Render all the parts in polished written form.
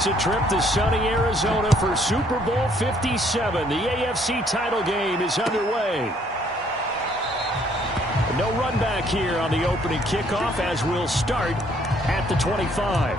It's a trip to sunny Arizona for Super Bowl 57. The AFC title game is underway. No run back here on the opening kickoff as we'll start at the 25.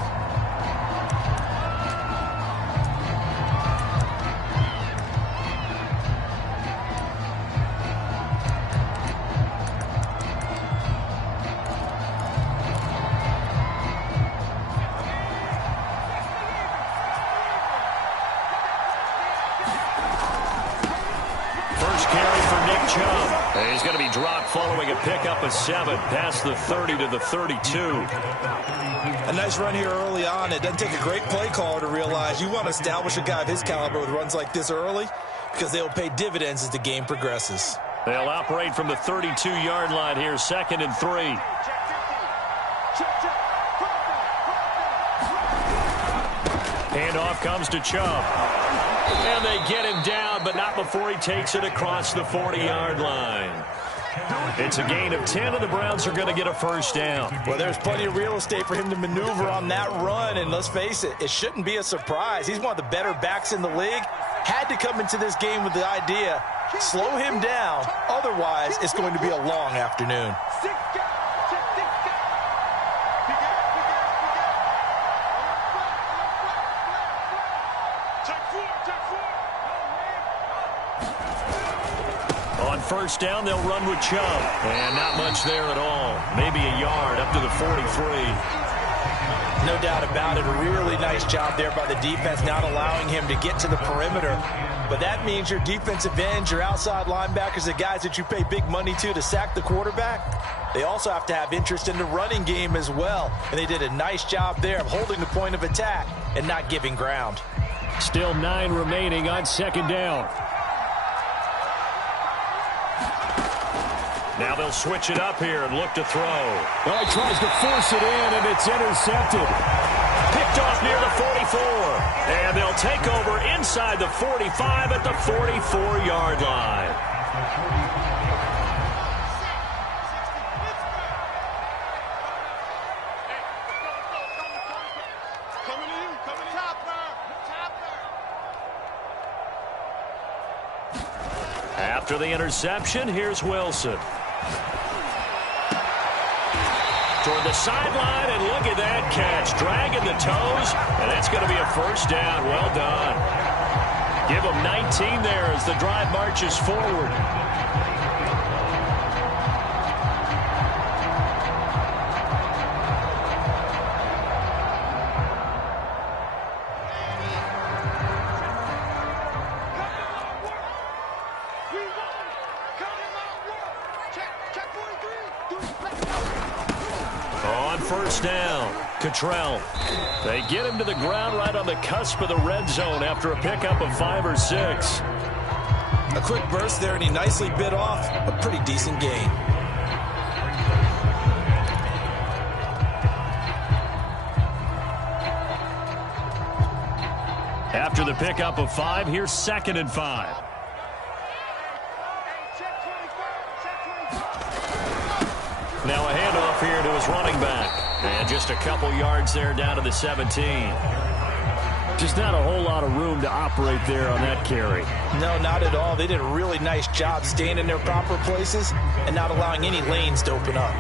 He's going to be dropped following a pickup of 7 past the 30 to the 32. A nice run here early on. It doesn't take a great play caller to realize you want to establish a guy of his caliber with runs like this early because they'll pay dividends as the game progresses. They'll operate from the 32-yard line here, 2nd and 3. Handoff comes to Chubb. And they get him down, but not before he takes it across the 40-yard line. It's a gain of 10, and the Browns are going to get a first down. Well, there's plenty of real estate for him to maneuver on that run, and let's face it, it shouldn't be a surprise. He's one of the better backs in the league. Had to come into this game with the idea, slow him down, otherwise it's going to be a long afternoon. First down, they'll run with Chubb. And not much there at all. Maybe a yard up to the 43. No doubt about it. A really nice job there by the defense, not allowing him to get to the perimeter. But that means your defensive ends, your outside linebackers, the guys that you pay big money to sack the quarterback, they also have to have interest in the running game as well. And they did a nice job there of holding the point of attack and not giving ground. Still 9 remaining on 2nd down. Now they'll switch it up here and look to throw. Well, he tries to force it in, and it's intercepted. Picked off near the 44. And they'll take over inside the 45 at the 44-yard line. After the interception, here's Wilson. Toward the sideline, and look at that catch. Dragging the toes, and that's going to be a first down. Well done. Give them 19 there as the drive marches forward. First down, Cottrell. They get him to the ground right on the cusp of the red zone after a pickup of 5 or 6. A quick burst there, and he nicely bit off a pretty decent gain. After the pickup of 5, here's 2nd and 5. Now a handoff here to his running back. And just a couple yards there down to the 17. Just not a whole lot of room to operate there on that carry. No, not at all. They did a really nice job staying in their proper places and not allowing any lanes to open up.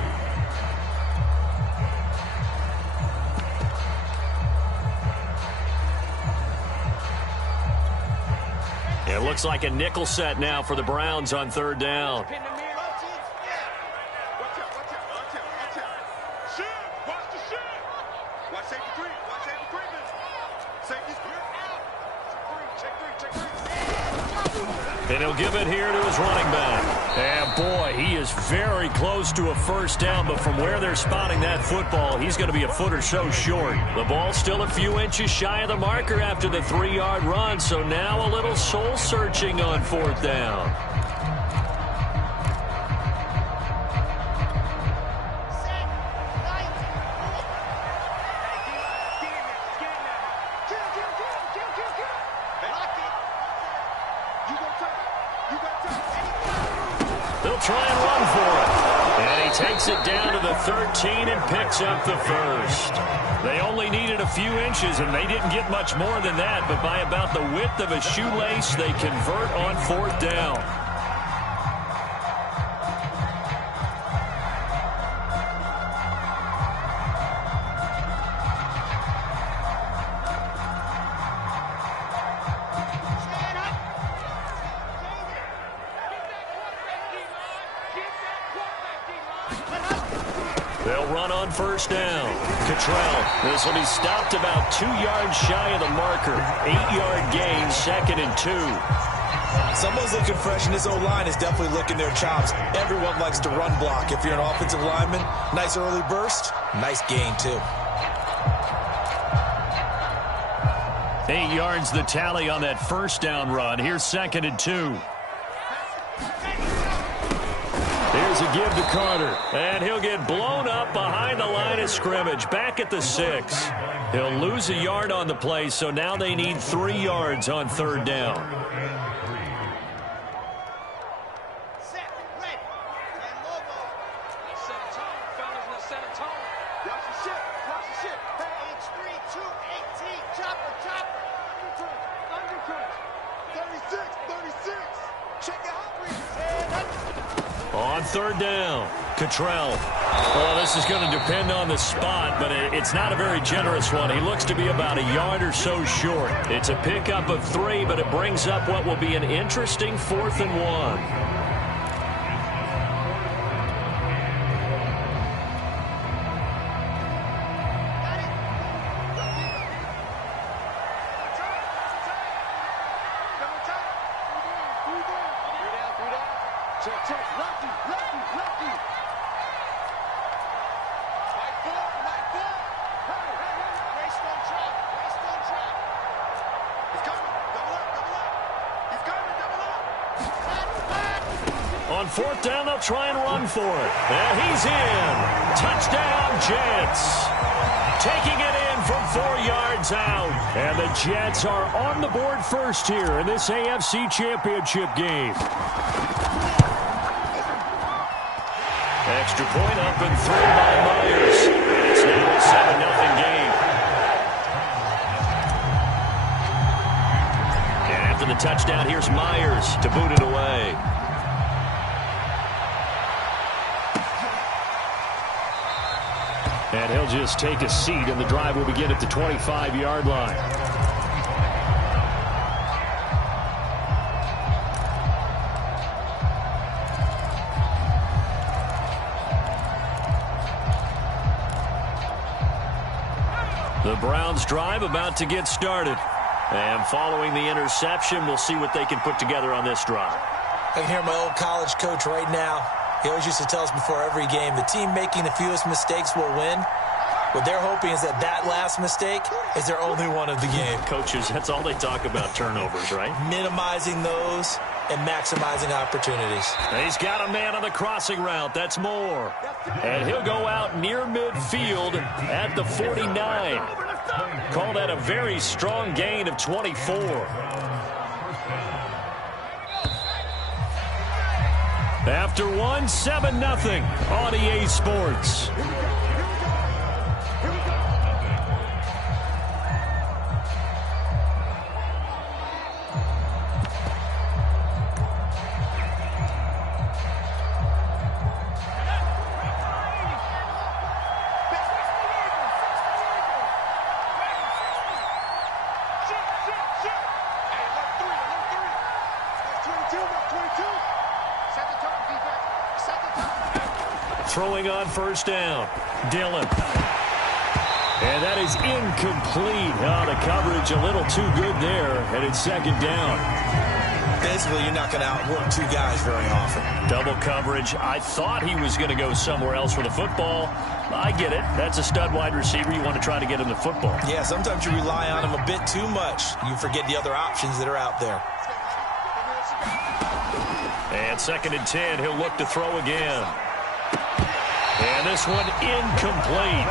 It looks like a nickel set now for the Browns on 3rd down. And he'll give it here to his running back. And boy, he is very close to a first down, but from where they're spotting that football, he's going to be a foot or so short. The ball's still a few inches shy of the marker after the 3-yard run, so now a little soul-searching on 4th down. They'll try and run for it. And he takes it down to the 13 and picks up the first. They only needed a few inches, and they didn't get much more than that, but by about the width of a shoelace, they convert on 4th down. They'll run on 1st down. Cottrell, this will be stopped about 2 yards shy of the marker. 8-yard gain, 2nd and 2. Someone's looking fresh, and this O-line is definitely licking their chops. Everyone likes to run block. If you're an offensive lineman, nice early burst, nice gain too. 8 yards the tally on that 1st down run. Here's 2nd and 2. Here's a give to Carter, and he'll get blown up behind the line of scrimmage, back at the 6. He'll lose a yard on the play, so now they need 3 yards on 3rd down. Set, ready, and logo. Let's set a tone, fellas, let's set a tone. Watch the ship, watch the ship. Hey, H3, 218, chopper, chopper. Undercurrent, 36. Check it out, On 3rd down, Cottrell. Well, this is going to depend on the spot, but it's not a very generous one. He looks to be about a yard or so short. It's a pickup of 3, but it brings up what will be an interesting 4th and 1. On 4th down, they'll try and run for it. And he's in. Touchdown, Jets. Taking it in from 4 yards out. And the Jets are on the board first here in this AFC Championship game. Extra point up and through by Myers. And it's now a 7-0 game. And after the touchdown, here's Myers to boot it away. And he'll just take a seat, and the drive will begin at the 25-yard line. The Browns' drive about to get started. And following the interception, we'll see what they can put together on this drive. I can hear my old college coach right now. He always used to tell us before every game, the team making the fewest mistakes will win. What they're hoping is that last mistake is their only one of the game. Coaches, that's all they talk about, turnovers, right? Minimizing those and maximizing opportunities. He's got a man on the crossing route. That's Moore. And he'll go out near midfield at the 49. Call that a very strong gain of 24. After 7-0 on EA Sports. Throwing on 1st down. Dillon. And that is incomplete. Oh, the coverage a little too good there, and it's 2nd down. Basically, you're not going to outwork 2 guys very often. Double coverage. I thought he was going to go somewhere else for the football. I get it. That's a stud wide receiver. You want to try to get him the football. Yeah, sometimes you rely on him a bit too much. You forget the other options that are out there. And 2nd and 10. He'll look to throw again. And this one incomplete.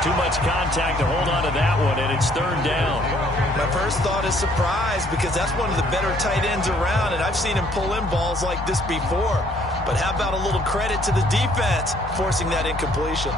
Too much contact to hold on to that one, and it's 3rd down. My first thought is surprise, because that's one of the better tight ends around, and I've seen him pull in balls like this before. But how about a little credit to the defense forcing that incompletion?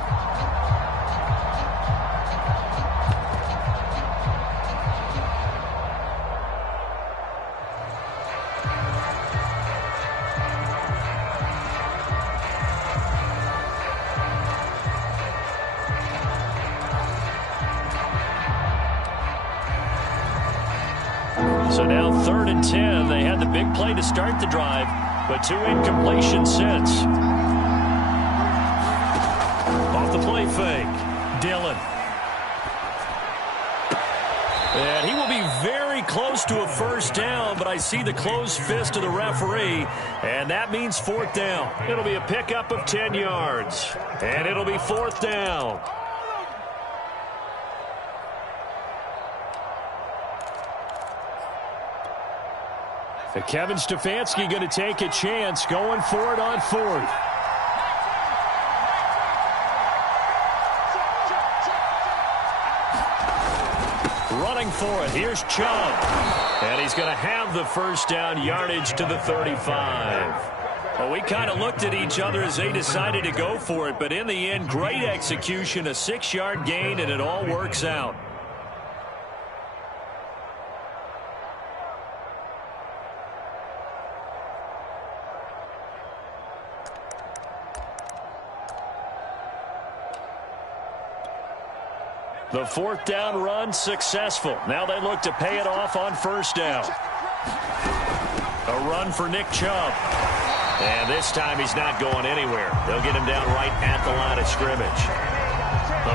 So now 3rd and 10. They had the big play to start the drive, but 2 incompletions since. Off the play fake, Dillon. And he will be very close to a first down, but I see the closed fist of the referee, and that means 4th down. It'll be a pickup of 10 yards, and it'll be 4th down. Kevin Stefanski going to take a chance, going for it on 4th. Running for it. Here's Chubb. And he's going to have the first down, yardage to the 35. Well, we kind of looked at each other as they decided to go for it, but in the end, great execution, a 6-yard gain, and it all works out. The 4th down run successful. Now they look to pay it off on first down. A run for Nick Chubb. And this time he's not going anywhere. They'll get him down right at the line of scrimmage.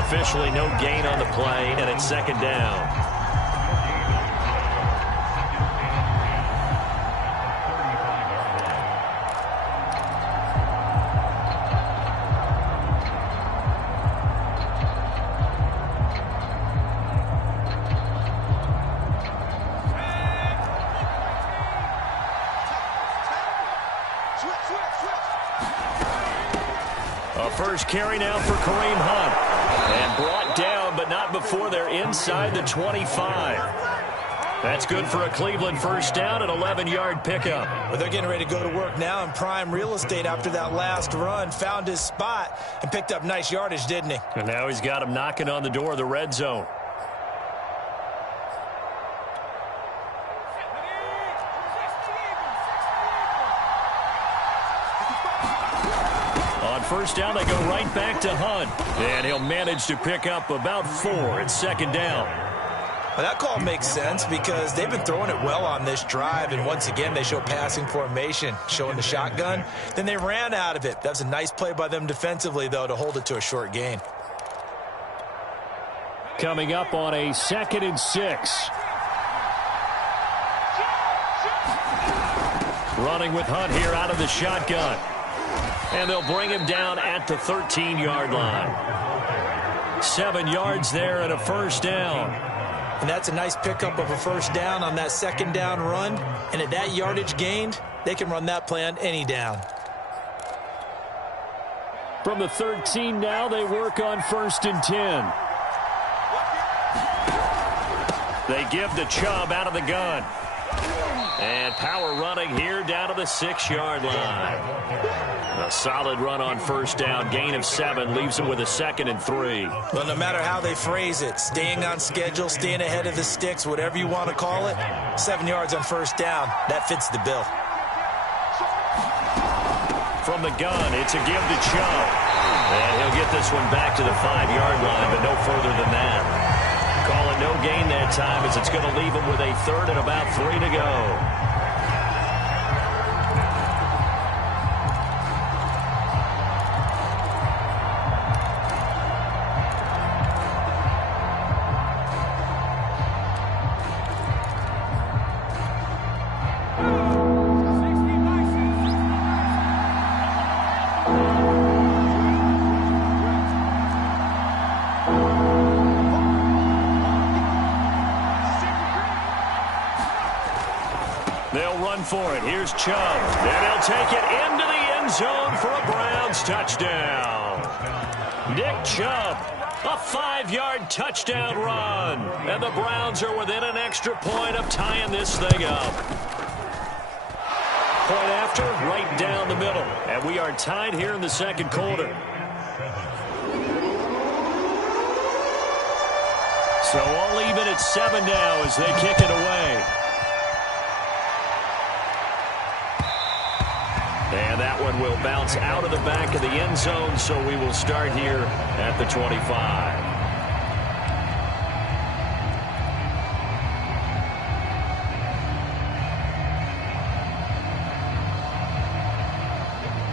Officially no gain on the play, and it's 2nd down. First carry now for Kareem Hunt. And brought down, but not before they're inside the 25. That's good for a Cleveland first down, an 11-yard pickup. Well, they're getting ready to go to work now in prime real estate after that last run. Found his spot and picked up nice yardage, didn't he? And now he's got him knocking on the door of the red zone. First down, they go right back to Hunt. And he'll manage to pick up about 4. It's 2nd down. Well, that call makes sense because they've been throwing it well on this drive. And once again, they show passing formation, showing the shotgun. Then they ran out of it. That was a nice play by them defensively, though, to hold it to a short gain. Coming up on a 2nd and 6. Running with Hunt here out of the shotgun. And they'll bring him down at the 13-yard line. 7 yards there and a first down. And that's a nice pickup of a first down on that 2nd down run. And at that yardage gained, they can run that play on any down. From the 13 now, they work on 1st and 10. They give to Chubb out of the gun. And power running here down to the 6-yard line. A solid run on first down. Gain of 7 leaves him with a 2nd and 3. Well, no matter how they phrase it, staying on schedule, staying ahead of the sticks, whatever you want to call it, 7 yards on first down, that fits the bill. From the gun, it's a give to Chubb. And he'll get this one back to the 5-yard line, but no further than that. Call it no gain that time as it's going to leave him with a 3rd and about 3 to go. For it. Here's Chubb. And he'll take it into the end zone for a Browns touchdown. Nick Chubb, a 5-yard touchdown run. And the Browns are within an extra point of tying this thing up. Point after after, right down the middle. And we are tied here in the second quarter. So all even at 7 now as they kick it away. And that one will bounce out of the back of the end zone, so we will start here at the 25.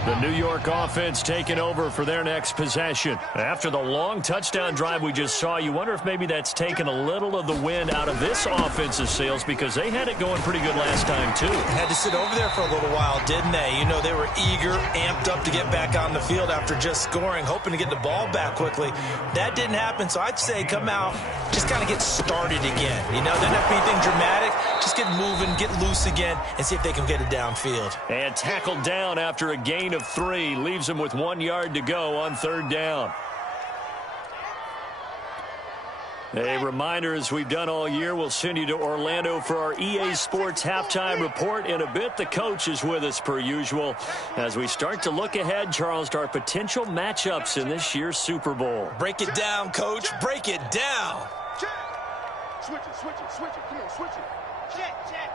The New York offense taking over for their next possession. After the long touchdown drive we just saw, you wonder if maybe that's taken a little of the wind out of this offense's sails because they had it going pretty good last time, too. Had to sit over there for a little while, didn't they? You know, they were eager, amped up to get back on the field after just scoring, hoping to get the ball back quickly. That didn't happen, so I'd say come out, just kind of get started again. You know, doesn't have to be anything dramatic. Just get moving, get loose again, and see if they can get it downfield. And tackled down after a gain of 3. Leaves him with 1 yard to go on third down. A reminder, as we've done all year, we'll send you to Orlando for our EA Sports halftime report in a bit. The coach is with us per usual as we start to look ahead, Charles, to our potential matchups in this year's Super Bowl. Break it down, Coach. Break it down. Switch it, switch it, switch it. Come on, switch it. Check, check.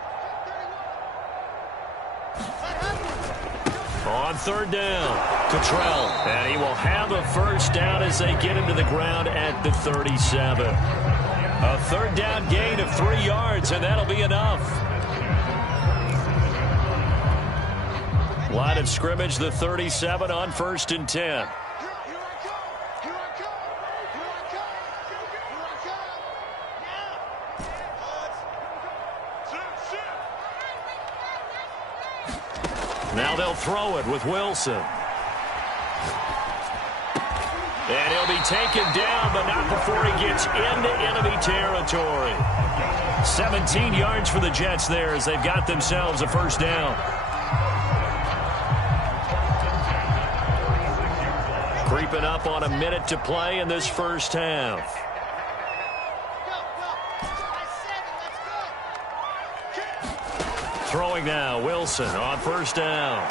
On third down, Cottrell, and he will have a first down as they get him to the ground at the 37. A third down gain of 3 yards, and that'll be enough. Line of scrimmage, the 37 on 1st and 10. Now they'll throw it with Wilson. And he'll be taken down, but not before he gets into enemy territory. 17 yards for the Jets there as they've got themselves a first down. Creeping up on a minute to play in this first half. Throwing now, Wilson on first down.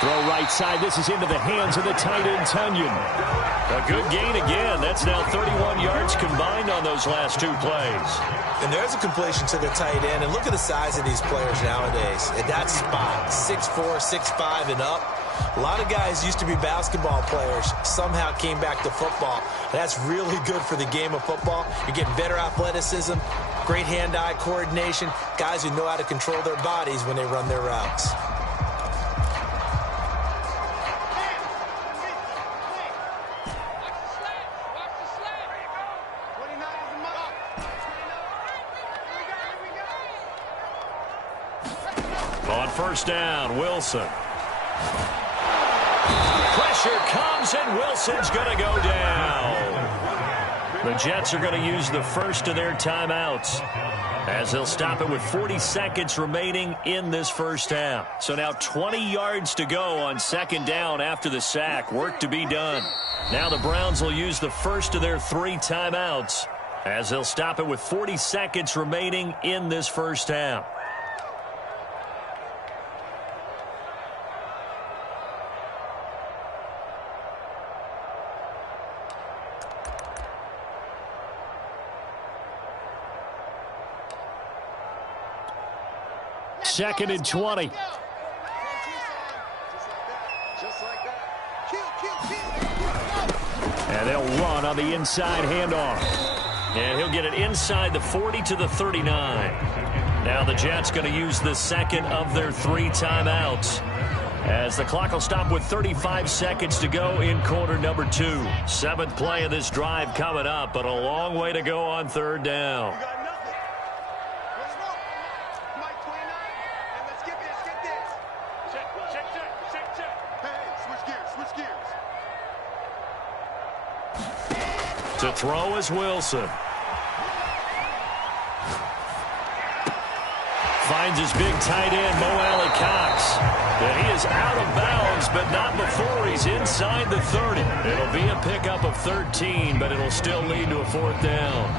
Throw right side. This is into the hands of the tight end, Tunyon. A good gain again. That's now 31 yards combined on those last 2 plays. And there's a completion to the tight end. And look at the size of these players nowadays. At that spot, 6'4", 6'5", and up. A lot of guys used to be basketball players, somehow came back to football. That's really good for the game of football. You're getting better athleticism, great hand-eye coordination, guys who know how to control their bodies when they run their routes. On first down, Wilson. Pressure comes, and Wilson's going to go down. The Jets are going to use the first of their timeouts as they'll stop it with 40 seconds remaining in this first half. So now 20 yards to go on second down after the sack. Work to be done. Now the Browns will use the first of their 3 timeouts as they'll stop it with 40 seconds remaining in this first half. Second and 20. And they'll run on the inside handoff. And he'll get it inside the 40 to the 39. Now the Jets going to use the second of their 3 timeouts as the clock will stop with 35 seconds to go in quarter number 2. 7th play of this drive coming up, but a long way to go on third down. To throw is Wilson. Finds his big tight end, Mo Alley Cox. And he is out of bounds, but not before he's inside the 30. It'll be a pickup of 13, but it'll still lead to a 4th down.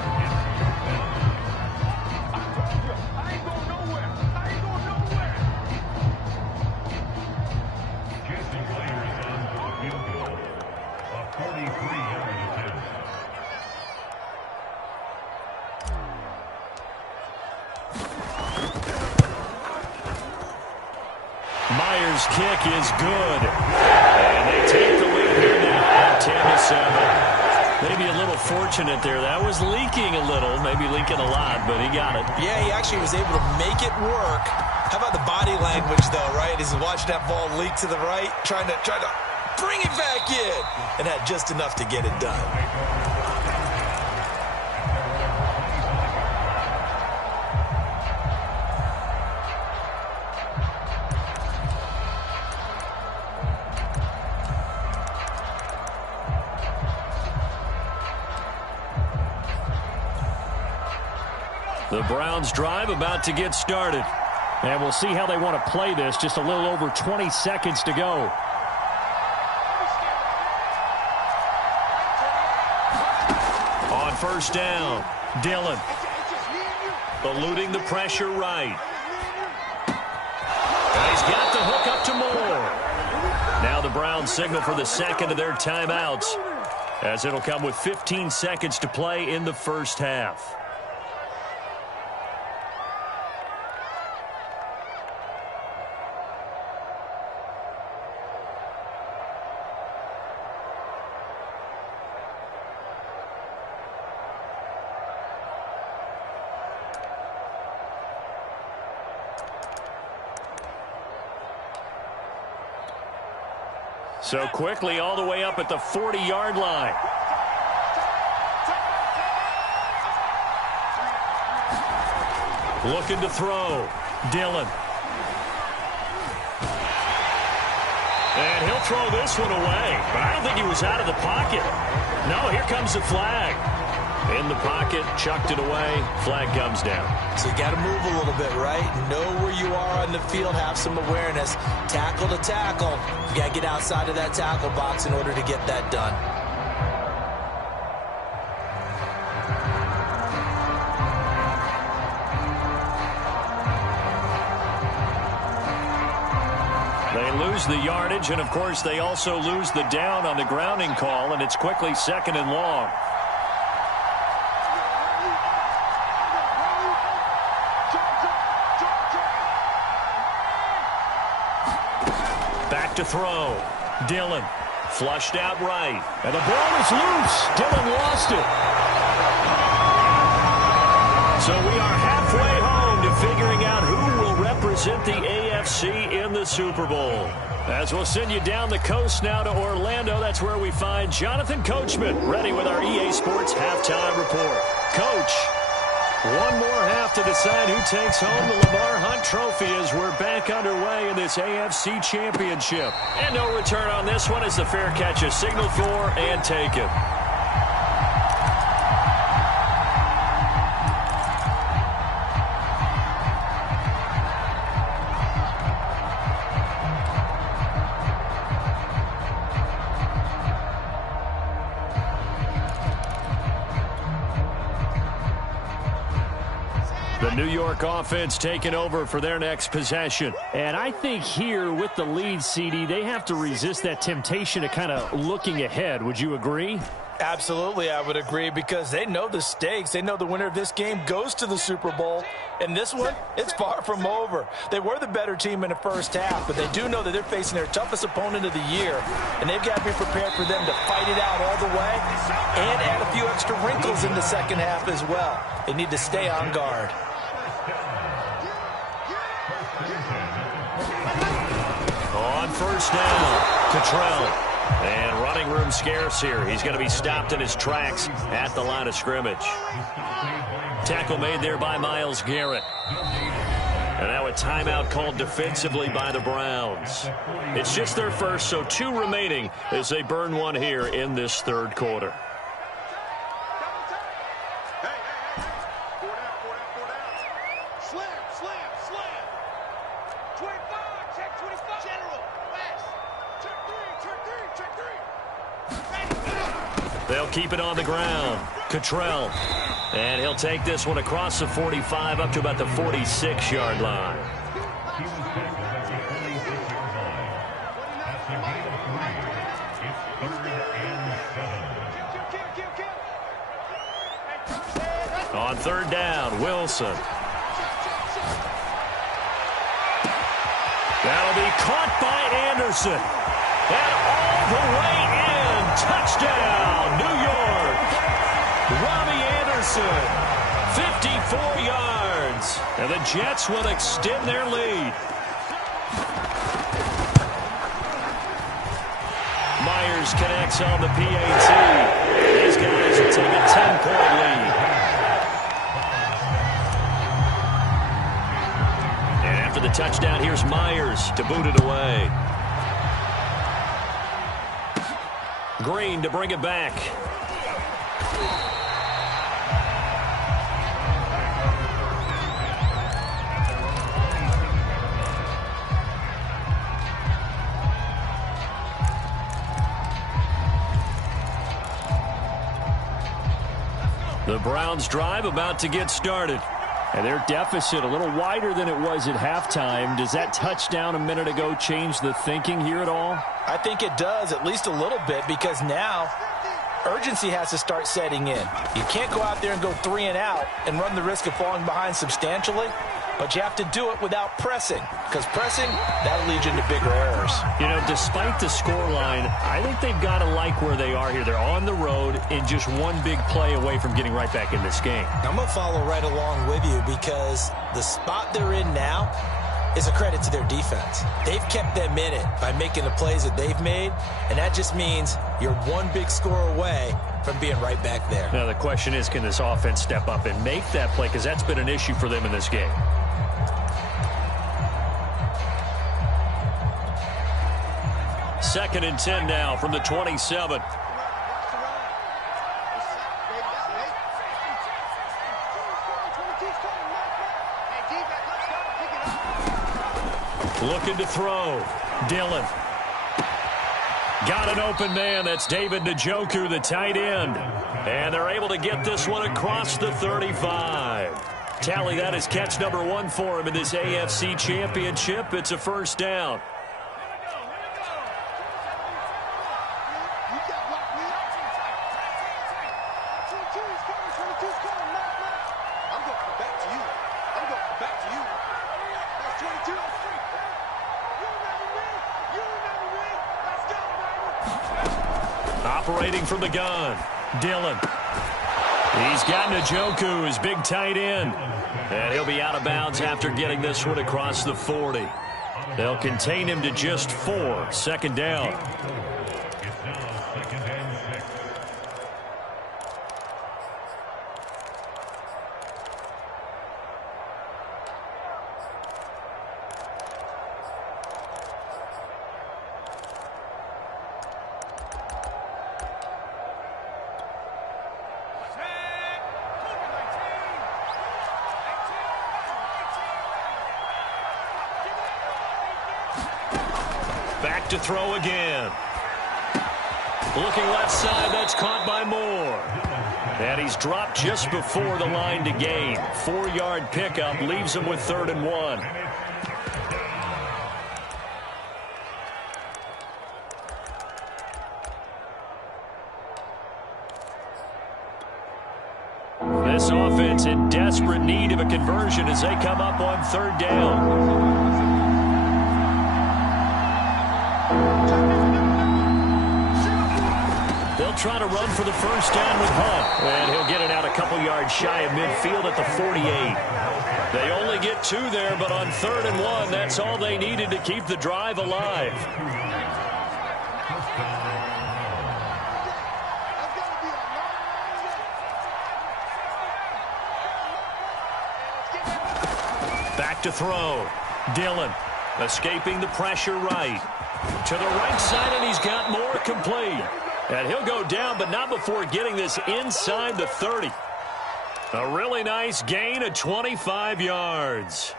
Myers' kick is good. And they take the lead here now at 10-7. Maybe a little fortunate there. That was leaking a little, maybe leaking a lot, but he got it. Yeah, he actually was able to make it work. How about the body language, though, right? As he's watching that ball leak to the right, trying to bring it back in, and had just enough to get it done. The Browns drive about to get started. And we'll see how they want to play this. Just a little over 20 seconds to go. On first down, Dillon. Eluding the pressure right. And he's got the hook up to Moore. Now the Browns signal for the second of their timeouts, as it'll come with 15 seconds to play in the first half. So quickly all the way up at the 40-yard line. Looking to throw. Dillon. And he'll throw this one away. But I don't think he was out of the pocket. No, here comes the flag. In the pocket, chucked it away. Flag comes down. So you got to move a little bit, right? Know where you are on the field, have some awareness. Tackle to tackle. You got to get outside of that tackle box in order to get that done. They lose the yardage, and of course they also lose the down on the grounding call, and it's quickly second and long. Back to throw. Dillon flushed out right. And the ball is loose. Dillon lost it. So we are halfway home to figuring out who will represent the AFC in the Super Bowl. As we'll send you down the coast now to Orlando, that's where we find Jonathan Coachman ready with our EA Sports Halftime Report. Coach, one more half to decide who takes home the Lamar Hunt Trophy as we're back underway in this AFC Championship. And no return on this one as the fair catch is signaled for and taken. The New York offense taking over for their next possession. And I think here with the lead, CD, they have to resist that temptation to kind of looking ahead. Would you agree? Absolutely, I would agree, because they know the stakes. They know the winner of this game goes to the Super Bowl. And this one, it's far from over. They were the better team in the first half, but they do know that they're facing their toughest opponent of the year. And they've got to be prepared for them to fight it out all the way and add a few extra wrinkles in the second half as well. They need to stay on guard. On first down, Cottrell. And running room scarce here. He's going to be stopped in his tracks at the line of scrimmage. Tackle made there by Myles Garrett. And now a timeout called defensively by the Browns. It's just their first, so 2 remaining as they burn one here in this third quarter. They'll keep it on the ground. Cottrell. And he'll take this one across the 45 up to about the 46-yard line. On third down, Wilson. That'll be caught by Anderson. And all the way in. Touchdown, New York. Robbie Anderson, 54 yards. And the Jets will extend their lead. Myers connects on the PAT. These guys will take a 10-point lead. And after the touchdown, here's Myers to boot it away. Green to bring it back. The Browns drive about to get started. And their deficit a little wider than it was at halftime. Does that touchdown a minute ago change the thinking here at all? I think it does, at least a little bit, because now urgency has to start setting in. You can't go out there and go 3 and out and run the risk of falling behind substantially, but you have to do it without pressing, because pressing, that'll lead you into bigger errors. You know, despite the scoreline, I think they've got to like where they are here. They're on the road and just one big play away from getting right back in this game. I'm going to follow right along with you, because the spot they're in now is a credit to their defense. They've kept them in it by making the plays that they've made, and that just means you're one big score away from being right back there. Now, the question is, can this offense step up and make that play? Because that's been an issue for them in this game. Second and 10 now from the 27. Looking to throw. Dillon. Got an open man. That's David Njoku, the tight end. And they're able to get this one across the 35. Tally, that is catch number 1 for him in this AFC Championship. It's a first down. Operating from the gun, Dillon. He's got Njoku, his big tight end. And he'll be out of bounds after getting this one across the 40. They'll contain him to just 4. Second down. Back to throw again. Looking left side, that's caught by Moore. And he's dropped just before the line to gain. 4-yard pickup leaves him with 3rd and 1. This offense in desperate need of a conversion as they come up on 3rd down. They'll try to run for the first down with Hunt. And he'll get it out a couple yards shy of midfield at the 48. They only get 2 there, but on 3rd and 1, that's all they needed to keep the drive alive. Back to throw. Dillon escaping the pressure right. To the right side, and he's got Moore complete. And he'll go down, but not before getting this inside the 30. A really nice gain of 25 yards.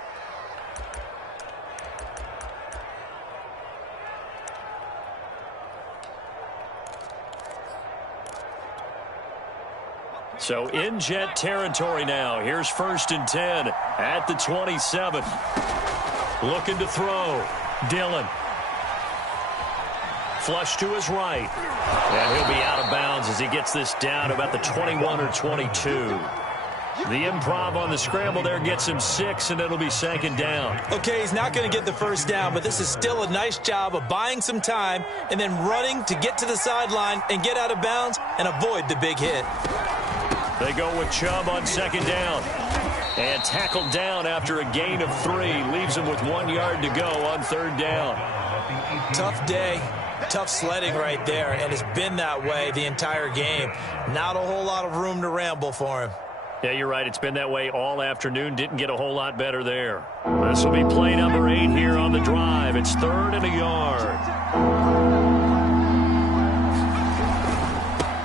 So in Jet territory now. Here's 1st and 10 at the 27. Looking to throw. Dillon. Flush to his right. And he'll be out of bounds as he gets this down about the 21 or 22. The improv on the scramble there gets him 6, and it'll be 2nd down. Okay, he's not going to get the first down, but this is still a nice job of buying some time and then running to get to the sideline and get out of bounds and avoid the big hit. They go with Chubb on 2nd down. And tackled down after a gain of 3. Leaves him with 1 yard to go on 3rd down. Tough day. Tough sledding right there, and it's been that way the entire game. Not a whole lot of room to ramble for him. Yeah, you're right. It's been that way all afternoon. Didn't get a whole lot better there. This will be play number 8 here on the drive. It's 3rd and a yard.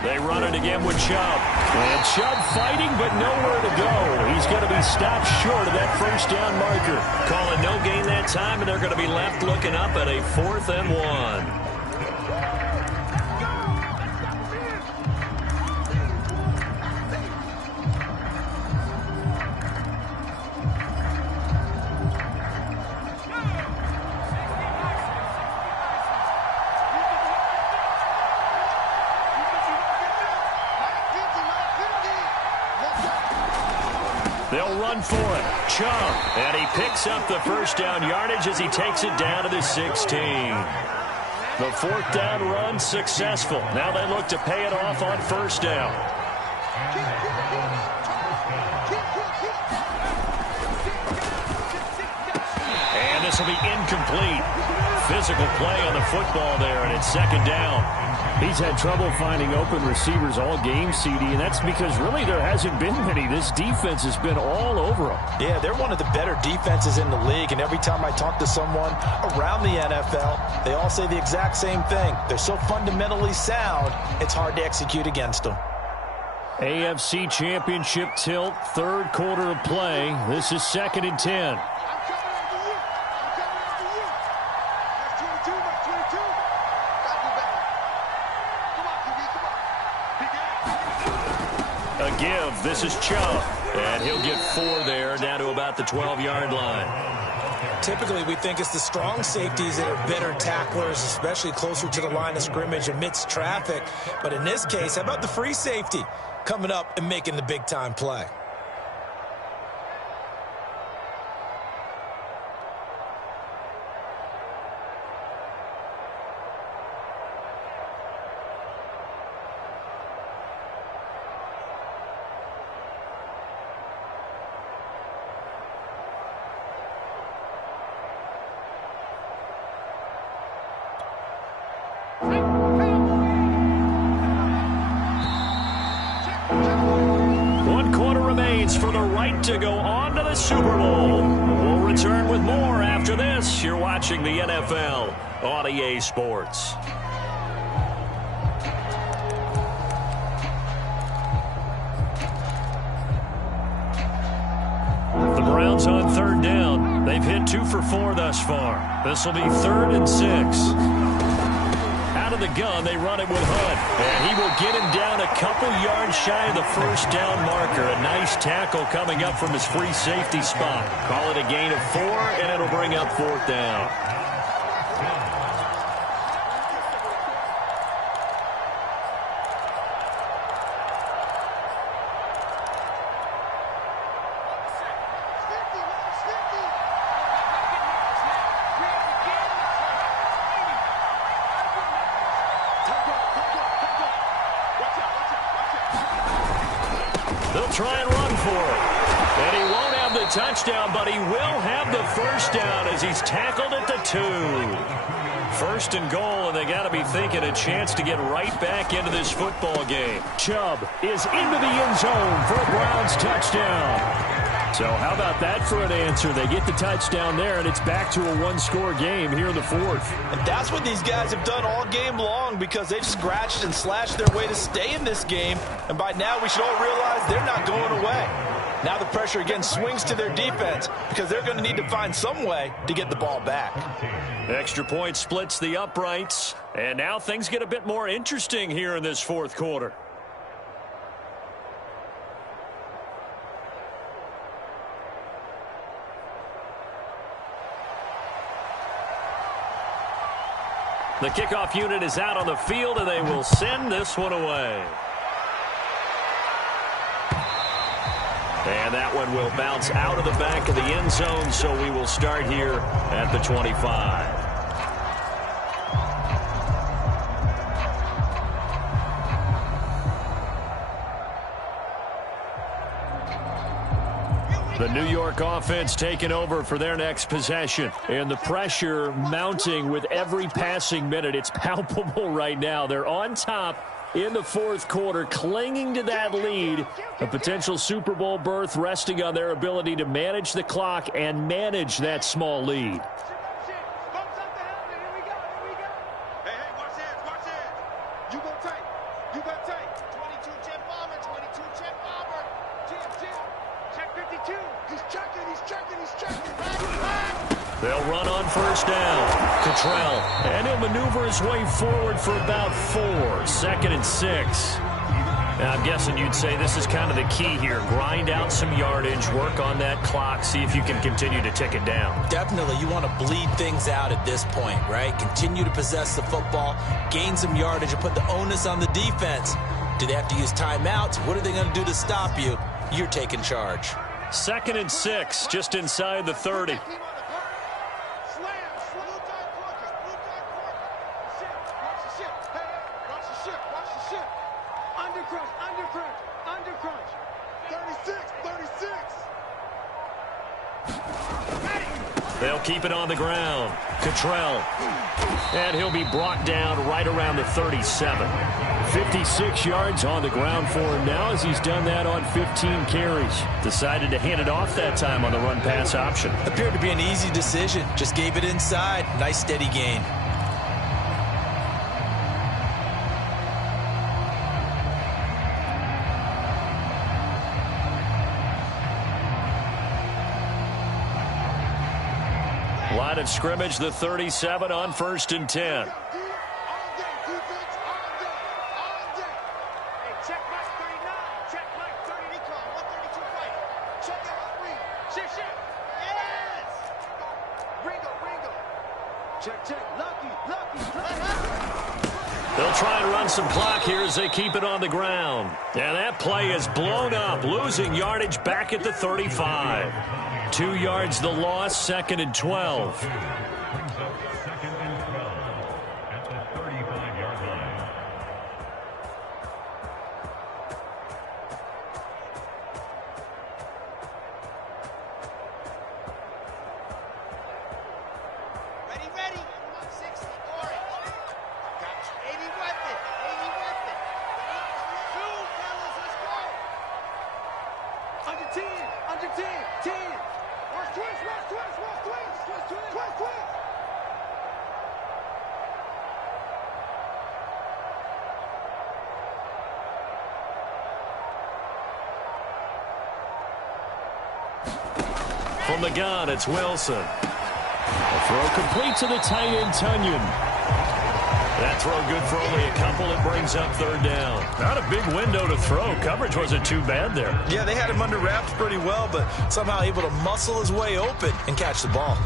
They run it again with Chubb. And Chubb fighting, but nowhere to go. He's going to be stopped short of that first down marker. Calling no gain that time, and they're going to be left looking up at a 4th and 1. They'll run for it. Chubb. And he picks up the first down yardage as he takes it down to the 16. The 4th down run successful. Now they look to pay it off on 1st down. And this will be incomplete. Physical play on the football there, and it's 2nd down. He's had trouble finding open receivers all game, CD, and that's because really there hasn't been many. This defense has been all over him. Yeah, they're one of the better defenses in the league, and every time I talk to someone around the NFL, they all say the exact same thing. They're so fundamentally sound, it's hard to execute against them. AFC Championship tilt, 3rd quarter of play. This is 2nd and 10. Give. This is Chubb. And he'll get 4 there, down to about the 12-yard line. Typically, we think it's the strong safeties that are better tacklers, especially closer to the line of scrimmage amidst traffic. But in this case, how about the free safety coming up and making the big-time play? For the right to go on to the Super Bowl. We'll return with more after this. You're watching the NFL on EA Sports. The Browns on 3rd down. They've hit 2 for 4 thus far. This will be 3rd and 6. Out of the gun, they run it with Hunt. And he will get him down a couple yards shy of the first down marker. A nice tackle coming up from his free safety spot. Call it a gain of 4, and it'll bring up 4th down. They'll try and run for it. And he won't have the touchdown, but he will have the first down as he's tackled at the 2. 1st and goal, and they got to be thinking a chance to get right back into this football game. Chubb is into the end zone for a Browns touchdown. So how about that for an answer? They get the touchdown there, and it's back to a 1-score game here in the 4th. And that's what these guys have done all game long, because they've scratched and slashed their way to stay in this game. And by now, we should all realize they're not going away. Now the pressure again swings to their defense, because they're going to need to find some way to get the ball back. Extra point splits the uprights. And now things get a bit more interesting here in this 4th quarter. The kickoff unit is out on the field, and they will send this one away. And that one will bounce out of the back of the end zone, so we will start here at the 25. The New York offense taking over for their next possession. And the pressure mounting with every passing minute. It's palpable right now. They're on top in the fourth quarter, clinging to that lead. A potential Super Bowl berth resting on their ability to manage the clock and manage that small lead. They'll run on first down. Cottrell. And he'll maneuver his way forward for about 4. 2nd and 6. Now, I'm guessing you'd say this is kind of the key here. Grind out some yardage, work on that clock, see if you can continue to tick it down. Definitely. You want to bleed things out at this point, right? Continue to possess the football, gain some yardage, and put the onus on the defense. Do they have to use timeouts? What are they going to do to stop you? You're taking charge. 2nd and 6, just inside the 30. They'll keep it on the ground. Cottrell. And he'll be brought down right around the 37. 56 yards on the ground for him now as he's done that on 15 carries. Decided to hand it off that time on the run-pass option. Appeared to be an easy decision. Just gave it inside. Nice steady gain. Line of scrimmage, the 37 on 1st and 10. They'll try and run some clock here as they keep it on the ground. And that play is blown up, losing yardage back at the 35. 2 yards the loss, 2nd and 12. From the gun, it's Wilson. A throw complete to the tight end, Tunyon. That throw good for only a couple. It brings up 3rd down. Not a big window to throw. Coverage wasn't too bad there. Yeah, they had him under wraps pretty well, but somehow able to muscle his way open and catch the ball.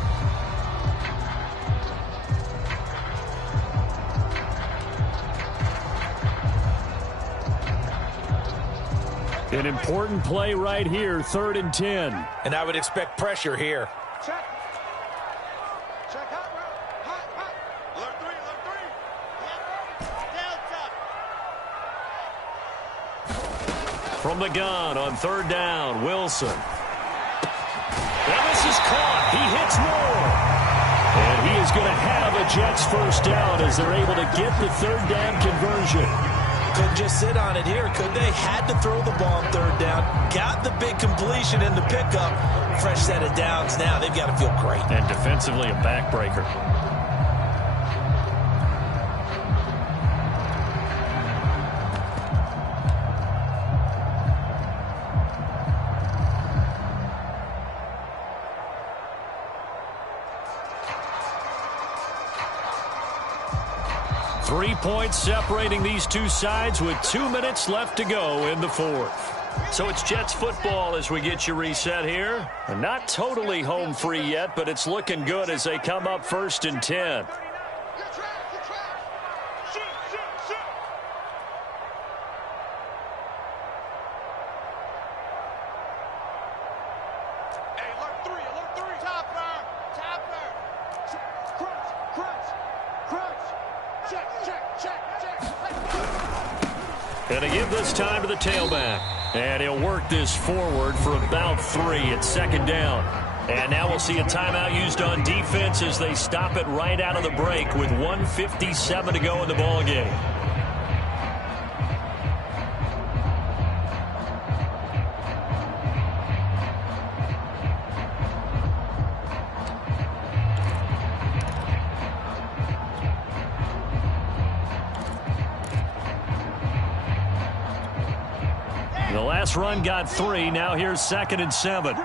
An important play right here, 3rd and 10. And I would expect pressure here. Check. Check hot, bro. Hot. Alert 3. Yep. Delta. From the gun on 3rd down, Wilson. And this is caught. He hits Moore. And he is going to have a Jets 1st down as they're able to get the 3rd down conversion. Couldn't just sit on it here, could they? Had to throw the ball on 3rd down. Got the big completion in the pickup. Fresh set of downs now. They've got to feel great. And defensively, a backbreaker. Three points separating these two sides with 2 minutes left to go in the 4th. So it's Jets football as we get you reset here. And not totally home free yet, but it's looking good as they come up 1st and 10. Gonna give this time to the tailback. And he'll work this forward for about 3 at second down. And now we'll see a timeout used on defense as they stop it right out of the break with 1:57 to go in the ballgame. The last run got 3. Now here's 2nd and 7.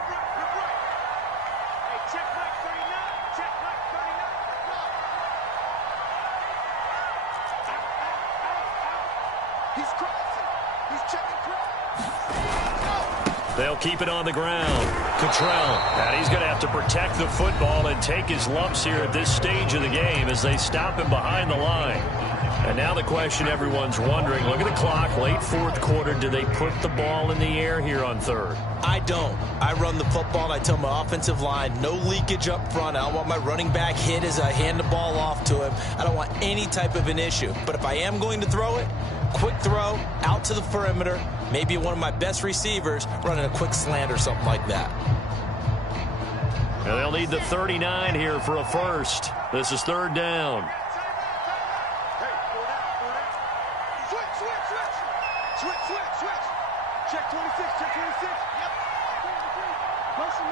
They'll keep it on the ground. Cottrell, and he's going to have to protect the football and take his lumps here at this stage of the game as they stop him behind the line. And now the question everyone's wondering, look at the clock, late 4th quarter, do they put the ball in the air here on 3rd? I don't. I run the football and I tell my offensive line, no leakage up front. I don't want my running back hit as I hand the ball off to him. I don't want any type of an issue. But if I am going to throw it, quick throw, out to the perimeter, maybe one of my best receivers running a quick slant or something like that. And they'll need the 39 here for a first. This is 3rd down. Check 26, check 26. Yep. Motion.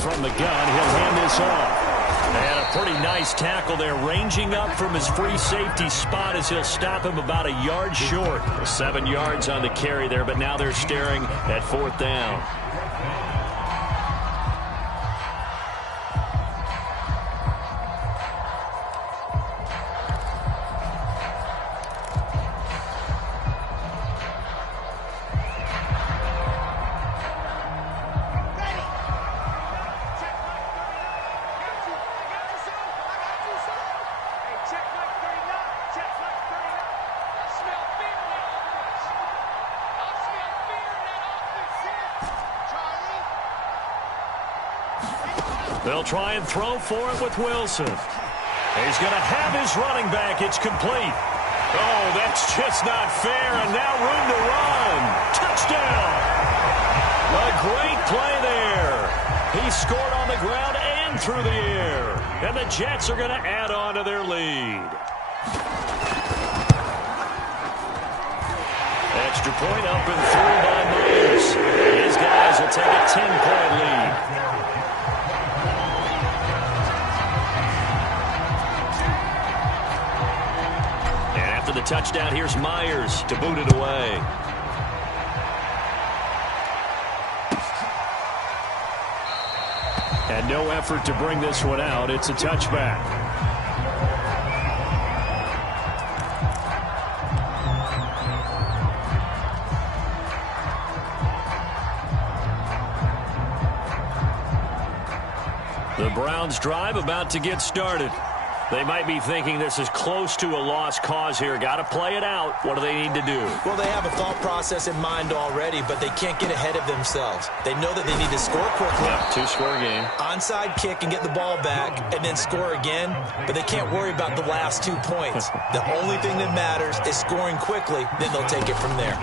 From the gun, he'll hand this off. And a pretty nice tackle there, ranging up from his free safety spot as he'll stop him about a yard short. 7 yards on the carry there, but now they're staring at 4th down. They'll try and throw for it with Wilson. He's going to have his running back. It's complete. Oh, that's just not fair, and now room to run. Touchdown. A great play there. He scored on the ground and through the air. And the Jets are going to add on to their lead. Extra point up and through by Myers. His guys will take a 10-point lead. The touchdown, here's Myers to boot it away. And no effort to bring this one out. It's a touchback. The Browns drive about to get started. They might be thinking this is close to a lost cause here. Got to play it out. What do they need to do? Well, they have a thought process in mind already, but they can't get ahead of themselves. They know that they need to score quickly. Yeah, 2-score game. Onside kick and get the ball back and then score again, but they can't worry about the last 2 points. The only thing that matters is scoring quickly, then they'll take it from there.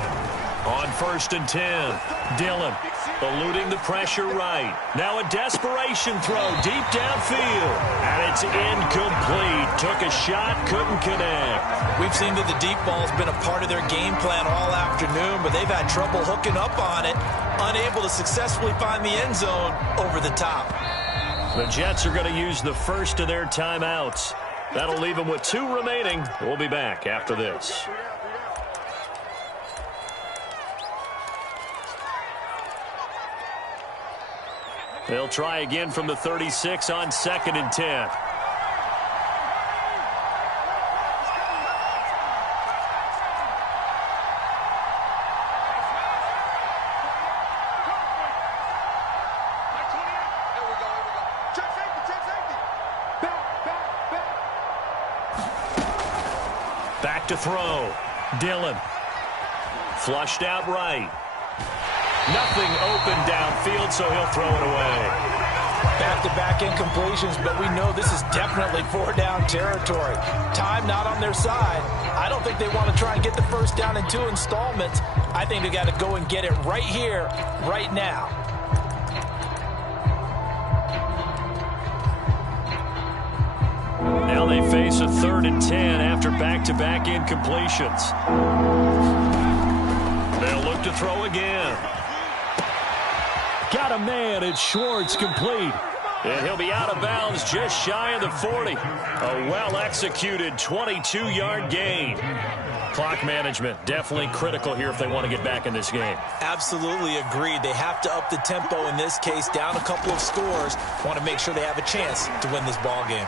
On 1st and 10, Dillon eluding the pressure right. Now a desperation throw deep downfield. And it's incomplete. Took a shot, couldn't connect. We've seen that the deep ball's been a part of their game plan all afternoon, but they've had trouble hooking up on it, unable to successfully find the end zone over the top. The Jets are going to use the first of their timeouts. That'll leave them with 2 remaining. We'll be back after this. They'll try again from the 36 on 2nd and 10. Back to throw. Dillon. Flushed out right. Nothing open downfield, so he'll throw it away. Back-to-back incompletions, but we know this is definitely 4-down territory. Time not on their side. I don't think they want to try and get the first down in 2 installments. I think they got to go and get it right here, right now. Now they face a 3rd and 10 after back-to-back incompletions. They'll look to throw again. Got a man, it's Schwartz, complete. And he'll be out of bounds just shy of the 40. A well-executed 22-yard gain. Clock management definitely critical here if they want to get back in this game. Absolutely agreed. They have to up the tempo in this case, down a couple of scores. Want to make sure they have a chance to win this ball game.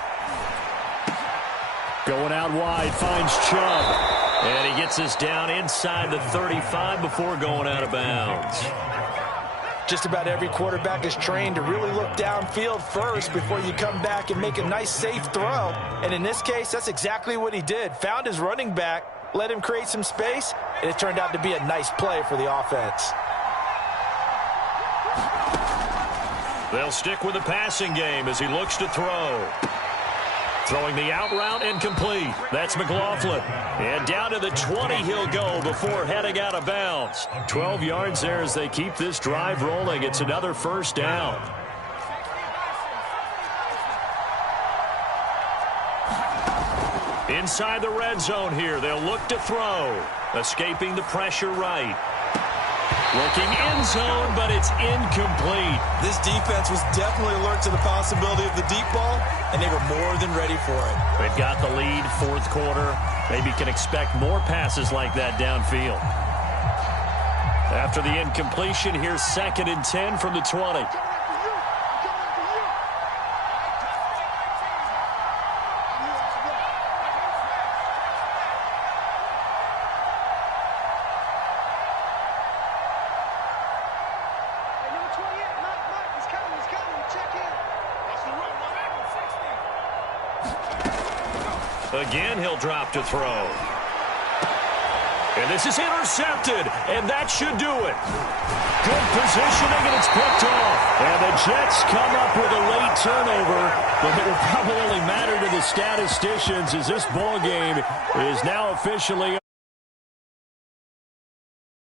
Going out wide, finds Chubb. And he gets us down inside the 35 before going out of bounds. Just about every quarterback is trained to really look downfield first before you come back and make a nice, safe throw. And in this case, that's exactly what he did. Found his running back, let him create some space, and it turned out to be a nice play for the offense. They'll stick with the passing game as he looks to throw. Throwing the out route and complete. That's McLaughlin. And down to the 20 he'll go before heading out of bounds. 12 yards there as they keep this drive rolling. It's another first down. Inside the red zone here. They'll look to throw. Escaping the pressure right. Looking end zone, but it's incomplete. This defense was definitely alert to the possibility of the deep ball, and they were more than ready for it. They've got the lead, 4th quarter. Maybe can expect more passes like that downfield. After the incompletion, here's 2nd and 10 from the 20. Again, he'll drop to throw. And this is intercepted, and that should do it. Good positioning, and it's picked off. And the Jets come up with a late turnover, but it will probably only matter to the statisticians as this ball game is now officially